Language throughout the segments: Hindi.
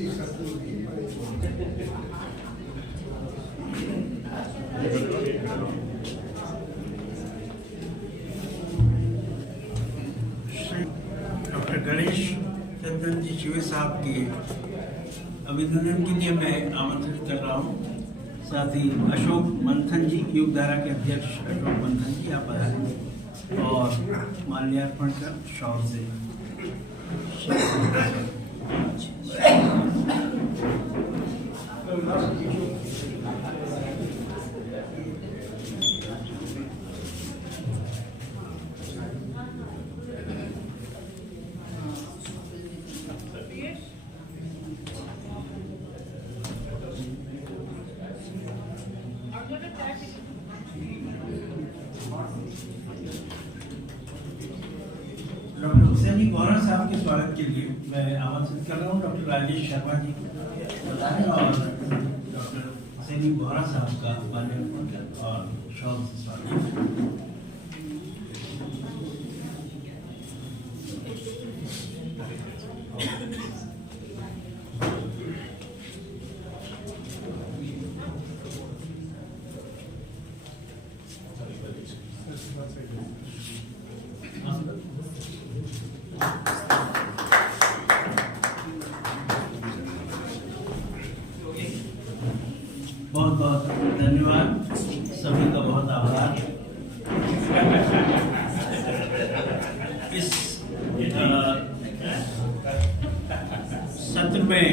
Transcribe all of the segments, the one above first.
डॉक्टर गणेश चंदन जी शिवे साहब के अभिनंदन के लिए मैं आमंत्रित कर रहा हूँ। साथ ही अशोक मंथन जी, युगधारा के अध्यक्ष अशोक मंथन जी आप आए और माल्यार्पण कर शॉल से डॉक्टर हुसैनी बोहरा साहब के स्वागत के लिए मैं आमंत्रित कर रहा हूँ। डॉक्टर राजेश शर्मा जी और डॉक्टर हुसैनी बोहरा साहब का माल्यार्पण और शॉल से स्वागत। बहुत बहुत धन्यवाद, सभी का बहुत आभार। इस सत्र में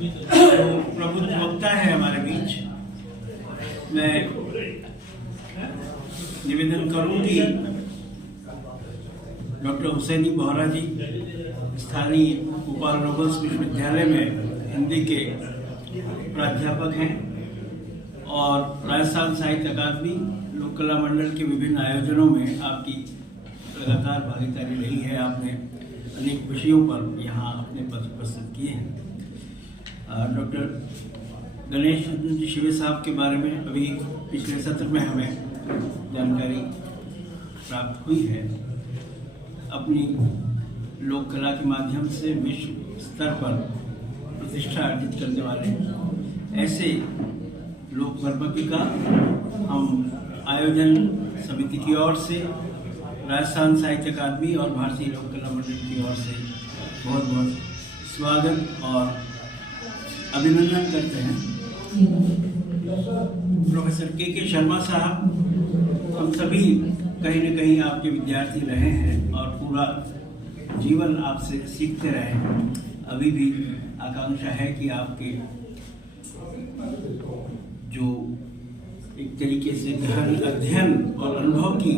जो प्रबुद्ध वक्ता है हमारे बीच, मैं निवेदन करूं कि डॉक्टर हुसैनी बोहरा जी स्थानीय भोपाल नोबल्स विश्वविद्यालय में हिंदी के प्राध्यापक हैं और राजस्थान साहित्य अकादमी लोक कला मंडल के विभिन्न आयोजनों में आपकी लगातार भागीदारी रही है। आपने अनेक विषयों पर यहाँ अपने पद प्रस्तुत किए हैं। डॉक्टर गणेश चंदन जी शिवे साहब के बारे में अभी पिछले सत्र में हमें जानकारी प्राप्त हुई है। अपनी लोक कला के माध्यम से विश्व स्तर पर प्रतिष्ठा अर्जित करने वाले ऐसे लोक वर्मकी का हम आयोजन समिति की ओर से, राजस्थान साहित्य अकादमी और भारतीय लोक कला मंडल की ओर से बहुत बहुत स्वागत और अभिनंदन करते हैं। प्रोफेसर के शर्मा साहब, हम सभी कहीं न कहीं आपके विद्यार्थी रहे हैं और पूरा जीवन आपसे सीखते रहे हैं। अभी भी आकांक्षा है कि आपके जो एक तरीके से गहन अध्ययन और अनुभव की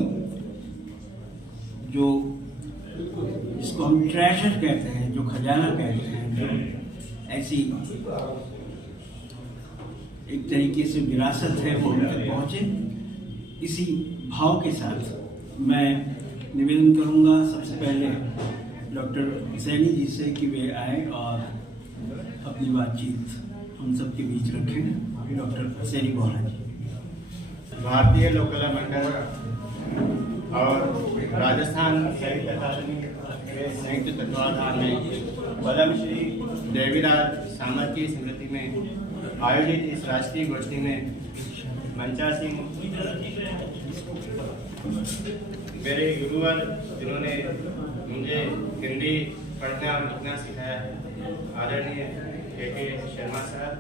जो जिसको हम ट्रेजर कहते हैं, जो खजाना कहते हैं, जो ऐसी एक तरीके से विरासत है वो हम तक पहुँचे। इसी भाव के साथ मैं निवेदन करूँगा सबसे पहले डॉक्टर हुसैनी जी से कि वे आए और अपनी बातचीत हम सब के बीच रखें। डॉक्टर हुसैनी बोहरा जी। भारतीय लोक कला मंडल और राजस्थान साहित्य अकादमी के संयुक्त तत्वाधान में पद्मश्री देवीराज सामर की स्मृति में आयोजित इस राष्ट्रीय गोष्ठी में मंचासीन मेरे गुरुवर जिन्होंने मुझे हिंदी पढ़ना और लिखना सिखाया है, आदरणीय के शर्मा साहब,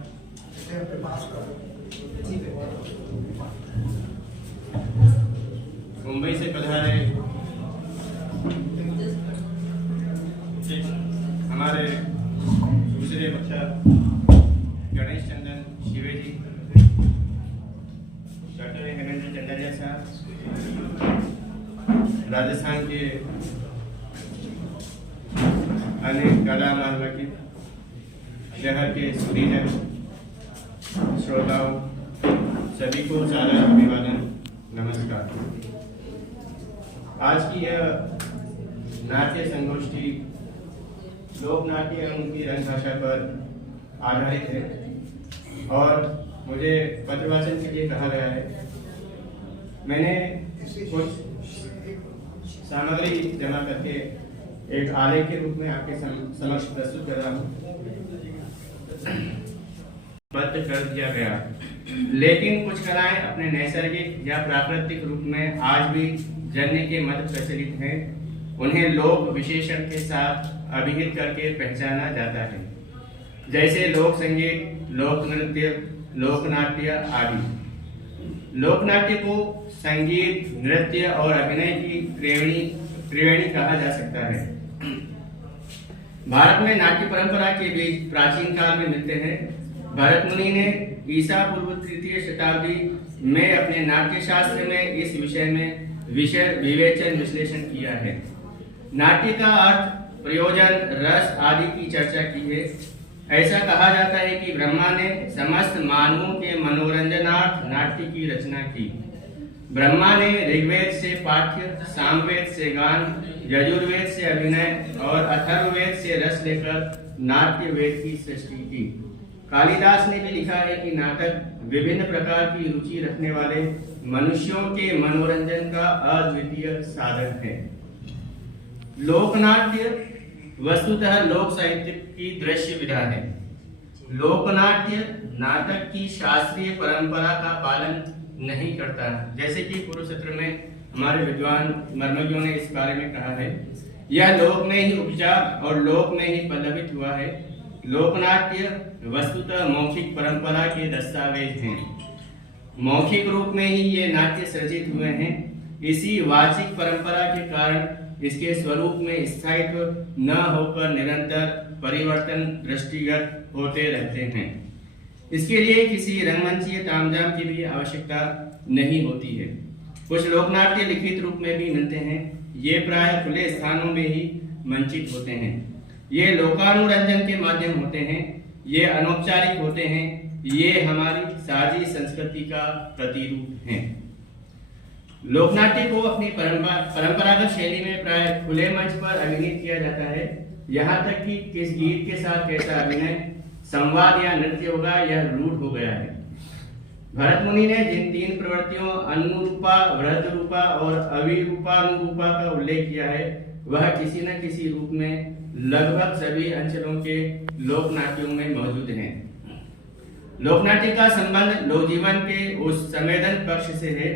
मुंबई से पधारे हमारे दूसरे बच्चा गणेश चंदन शिवे जी, डॉक्टर हेमेंद्र चंदरिया साहब, राजस्थान के अनेक कला मालवकी शहर के सुधीजन श्रोताओं, सभी को सादर अभिवादन, नमस्कार। आज की यह नाट्य संगोष्ठी लोक नाट्य एवं उनकी रंग भाषा पर आधारित है और मुझे पत्रवाचन के लिए कहा गया है। मैंने कुछ सामग्री जमा करके एक आलेख के रूप में आपके समक्ष प्रस्तुत कर रहा हूँ। बद्ध कर दिया गया, लेकिन कुछ कलाएं अपने नैसर्गिक या प्राकृतिक रूप में आज भी जन्य के मध्य प्रचलित हैं। उन्हें लोक विशेषण के साथ अभिहित करके पहचाना जाता है, जैसे लोक संगीत, लोक नृत्य, लोकनाट्य आदि। लोकनाट्य को संगीत, नृत्य और अभिनय की त्रिवेणी कहा जा सकता है। भारत में नाट्य परंपरा के बीच प्राचीन काल में मिलते हैं। भरत मुनि ने ईसा पूर्व 3वीं शताब्दी में अपने नाट्य शास्त्र में इस विषय में विवेचन विश्लेषण किया है। नाट्य का अर्थ, प्रयोजन, रस आदि की चर्चा की है। ऐसा कहा जाता है कि ब्रह्मा ने समस्त मानवों के मनोरंजनार्थ नाट्य की रचना की। ब्रह्मा ने ऋग्वेद से पाठ्य, सामवेद से गान, यजुर्वेद से अभिनय और अथर्ववेद से रस लेकर नाट्य वेद की सृष्टि की। कालिदास ने भी लिखा है कि नाटक विभिन्न प्रकार की रुचि रखने वाले मनुष्यों के मनोरंजन का अद्वितीय साधन है। लोकनाट्य वस्तुतः लोक साहित्य की दृश्य विधा है। लोकनाट्य नाटक की शास्त्रीय परंपरा का पालन नहीं करता, जैसे कि पूर्व सत्र में हमारे विद्वान मर्मज्ञों ने इस बारे में कहा है। यह लोक में ही उपजा और लोक में ही पल्लवित हुआ है। लोकनाट्य वस्तुतः मौखिक परंपरा के दस्तावेज हैं। मौखिक रूप में ही ये नाट्य सृजित हुए हैं। इसी वाचिक परंपरा के कारण इसके स्वरूप में स्थायित्व न होकर निरंतर परिवर्तन दृष्टिगत होते रहते हैं। इसके लिए किसी रंगमंचीय तामझाम की भी आवश्यकता नहीं होती है। कुछ लोकनाट्य लिखित रूप में भी मिलते हैं। ये प्राय खुले स्थानों में ही मंचित होते हैं। ये लोकानुरंजन के माध्यम होते हैं। ये अनौपचारिक होते हैं। ये हमारी साझी संस्कृति का प्रतिरूप हैं। लोकनाट्य को अपनी परंपरागत शैली में प्राय खुले मंच पर अभिनीत किया जाता है। यहाँ तक कि किस गीत के साथ कैसा अभिनय, संवाद या नृत्य होगा, यह रूढ़ हो गया है। भरत मुनि ने जिन 3 प्रवृत्तियों अनुरूपा, वृद्ध रूपा और अविरूपानुरूपा का उल्लेख किया है, वह किसी न किसी रूप में लगभग सभी अंचलों के लोकनाट्यों में मौजूद हैं। लोकनाट्य का संबंध लोक जीवन के उस संवेदन पक्ष से है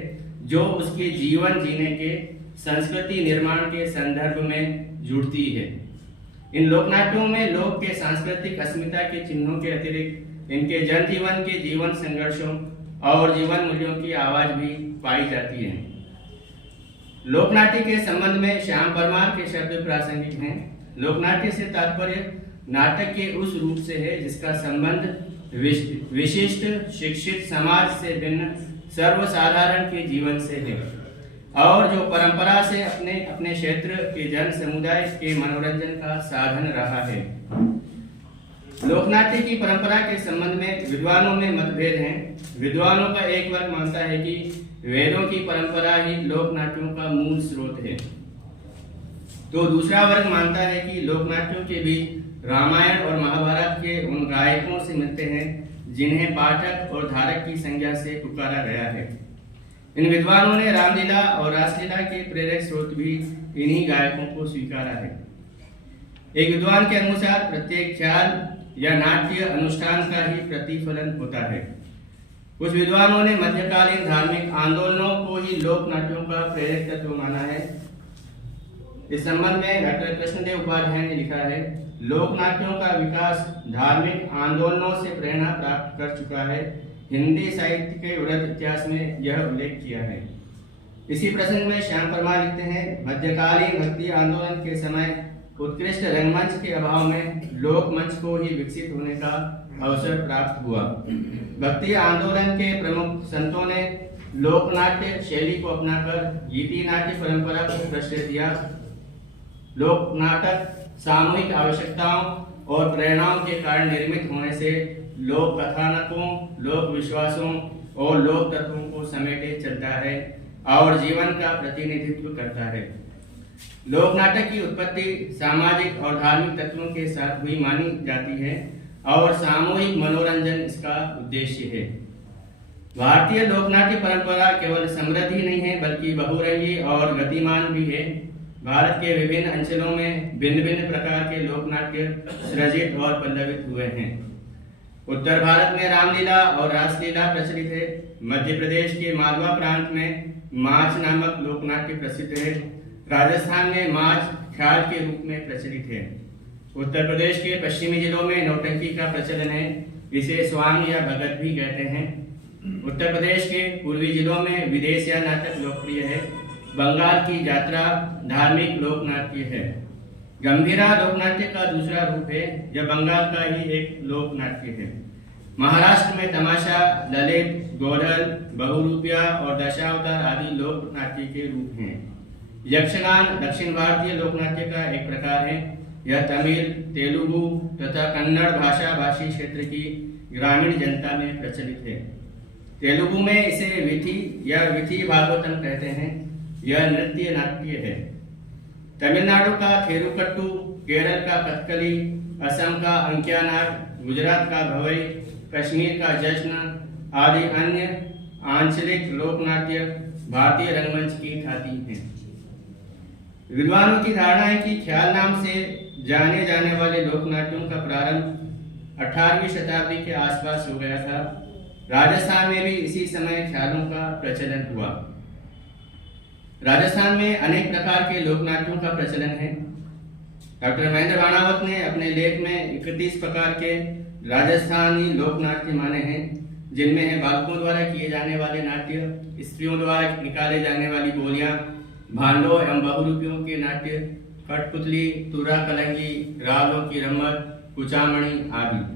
जो उसके जीवन जीने के, संस्कृति निर्माण के संदर्भ में जुड़ती है। इन लोकनाट्यों में लोक के सांस्कृतिक अस्मिता के चिन्हों के अतिरिक्त इनके जनजीवन के जीवन संघर्षों और जीवन मूल्यों की आवाज भी पाई जाती है। लोकनाट्य के संबंध में श्याम परमार के शब्द प्रासंगिक हैं। लोकनाट्य से तात्पर्य नाटक के उस रूप से है जिसका संबंध विशिष्ट शिक्षित समाज से भिन्न सर्वसाधारण के जीवन से है और जो परंपरा से अपने अपने क्षेत्र के जन समुदाय के मनोरंजन का साधन रहा है। लोकनाट्य की परंपरा के संबंध में विद्वानों में मतभेद हैं। विद्वानों का एक वर्ग मानता है कि वेदों की परंपरा ही लोकनाट्यों का मूल स्रोत है, तो दूसरा वर्ग मानता है कि लोकनाट्यों के बीच रामायण और महाभारत के उन गायकों से मिलते हैं जिन्हें पाठक और धारक की संज्ञा से पुकारा गया है। इन विद्वानों ने रामलीला और रासलीला के प्रेरक स्रोत भी इन्हीं गायकों को स्वीकारा है। एक विद्वान के अनुसार प्रत्येक ख्याल या नाट्य अनुष्ठान का ही प्रतिफलन होता है। कुछ विद्वानों ने मध्यकालीन धार्मिक आंदोलनों को ही लोक नाट्यों का प्रेरक तत्व माना है। इस संबंध में डॉक्टर कृष्णदेव उपाध्याय ने लिखा है, लोक नाट्यों का विकास धार्मिक आंदोलनों से प्रेरणा प्राप्त कर चुका है। हिंदी साहित्य के वृहद इतिहास में यह उल्लेख किया है। इसी प्रसंग में श्याम परमार लिखते हैं, मध्यकालीन भक्ति आंदोलन के समय उत्कृष्ट रंगमंच के अभाव में लोक मंच को ही विकसित होने का अवसर प्राप्त हुआ। भक्ति आंदोलन के प्रमुख संतों ने लोकनाट्य शैली को अपनाकर गीति नाट्य परंपरा को प्रश्रय दिया। लोक नाटक सामूहिक आवश्यकताओं और प्रेरणाओं के कारण निर्मित होने से लोक कथानकों, लोक विश्वासों और लोक तत्वों को समेटे चलता है और जीवन का प्रतिनिधित्व करता है। लोक नाटक की उत्पत्ति सामाजिक और धार्मिक तत्वों के साथ हुई मानी जाती है और सामूहिक मनोरंजन इसका उद्देश्य है। भारतीय लोकनाट्य परंपरा केवल समृद्ध ही नहीं है बल्कि बहुरंगी और गतिमान भी है। भारत के विभिन्न अंचलों में भिन्न भिन्न प्रकार के लोक नाट्य सृजित और पल्लवित हुए हैं। उत्तर भारत में रामलीला और रासलीला प्रचलित है। मध्य प्रदेश के मालवा प्रांत में माच नामक लोक नाट्य प्रसिद्ध है। राजस्थान में माच ख्याल के रूप में प्रचलित है। उत्तर प्रदेश के पश्चिमी जिलों में नौटंकी का प्रचलन है, इसे स्वांग या भगत भी कहते हैं। उत्तर प्रदेश के पूर्वी जिलों में विदेश या नाटक लोकप्रिय है। बंगाल की यात्रा धार्मिक लोक नाट्य है। गंभीरा लोक नाट्य का दूसरा रूप है, यह बंगाल का ही एक लोक नाट्य है। महाराष्ट्र में तमाशा, ललित, गोधल, बहुरूपिया और दशावतार आदि लोक नाट्य के रूप हैं। यक्षगान दक्षिण भारतीय लोक नाट्य का एक प्रकार है। यह तमिल, तेलुगु तथा कन्नड़ भाषा भाषी क्षेत्र की ग्रामीण जनता में प्रचलित है। तेलुगु में इसे विथि या विथि भागवतम कहते हैं। यह नृत्य नाट्य है। तमिलनाडु का थेरुकट्टू, केरल का कथकली, असम का अंक्यानाग, गुजरात का भवई, कश्मीर का जश्न आदि अन्य आंचलिक लोक नाट्य भारतीय रंगमंच की ख्याति हैं। विद्वानों की धारणा है कि ख्याल नाम से जाने जाने वाले लोक नाट्यों का प्रारंभ 18वीं शताब्दी के आसपास हो गया था। राजस्थान में भी इसी समय ख्यालों का प्रचलन हुआ। राजस्थान में अनेक प्रकार के लोक नाट्यों का प्रचलन है। डॉक्टर महेंद्र बाणावत ने अपने लेख में 31 प्रकार के राजस्थानी लोक नाट्य माने हैं, जिनमें है बालकों द्वारा किए जाने वाले नाट्य, स्त्रियों द्वारा निकाले जाने वाली बोलियां, भांडों एवं बहुरूपियों के नाट्य, कठपुतली, तुरा कलंगी, रावलों की रम्मत, कुचामणी आदि।